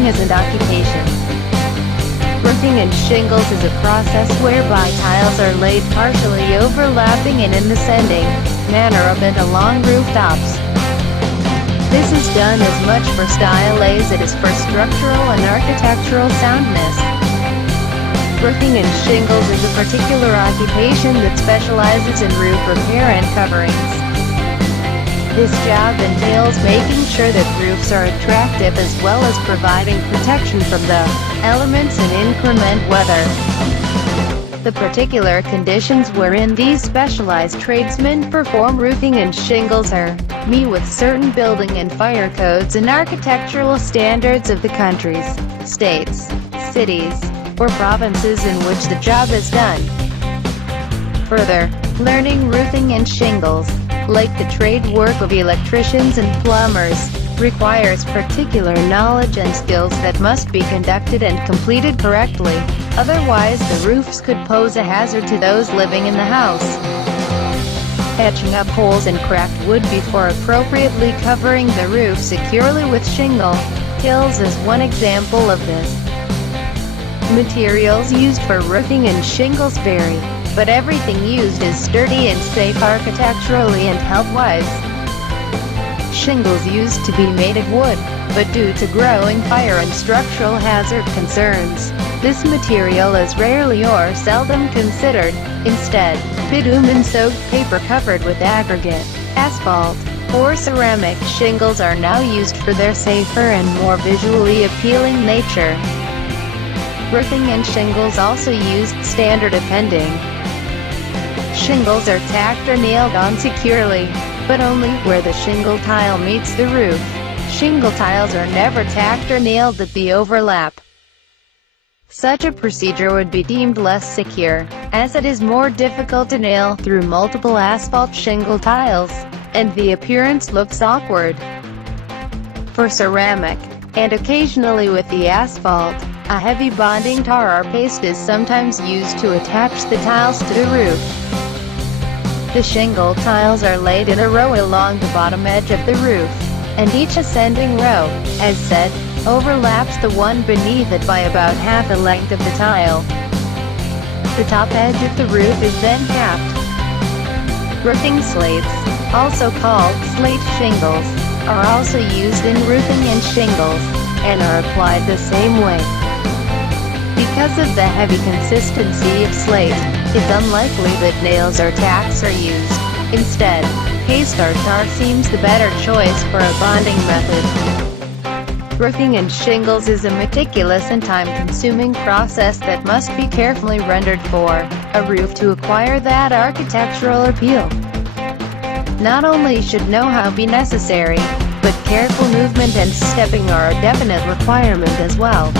roofing as an occupation. Roofing and shingles is a process whereby tiles are laid partially overlapping in an ascending manner up and along rooftops. This is done as much for style as it is for structural and architectural soundness. Roofing and shingles is a particular occupation that specializes in roof repair and coverings. This job entails making sure that roofs are attractive as well as providing protection from the elements and inclement weather. The particular conditions wherein these specialized tradesmen perform roofing and shingles are met with certain building and fire codes and architectural standards of the countries, states, cities, or provinces in which the job is done. Further, learning roofing and shingles, like the trade work of electricians and plumbers, requires particular knowledge and skills that must be conducted and completed correctly, otherwise the roofs could pose a hazard to those living in the house. Patching up holes in cracked wood before appropriately covering the roof securely with shingle tills is one example of this. Materials used for roofing and shingles vary, but everything used is sturdy and safe architecturally and health-wise. Shingles used to be made of wood, but due to growing fire and structural hazard concerns, this material is rarely or seldom considered. Instead, bitumen-soaked paper covered with aggregate, asphalt, or ceramic shingles are now used for their safer and more visually appealing nature. Roofing and shingles also used standard appending. Shingles are tacked or nailed on securely, but only where the shingle tile meets the roof. Shingle tiles are never tacked or nailed at the overlap. Such a procedure would be deemed less secure, as it is more difficult to nail through multiple asphalt shingle tiles, and the appearance looks awkward. For ceramic, and occasionally with the asphalt, a heavy bonding tar or paste is sometimes used to attach the tiles to the roof. The shingle tiles are laid in a row along the bottom edge of the roof, and each ascending row, as said, overlaps the one beneath it by about half the length of the tile. The top edge of the roof is then capped. Roofing slates, also called slate shingles, are also used in roofing and shingles, and are applied the same way. Because of the heavy consistency of slate, it's unlikely that nails or tacks are used. Instead, paste or tar seems the better choice for a bonding method. Roofing and shingles is a meticulous and time-consuming process that must be carefully rendered for a roof to acquire that architectural appeal. Not only should know-how be necessary, but careful movement and stepping are a definite requirement as well.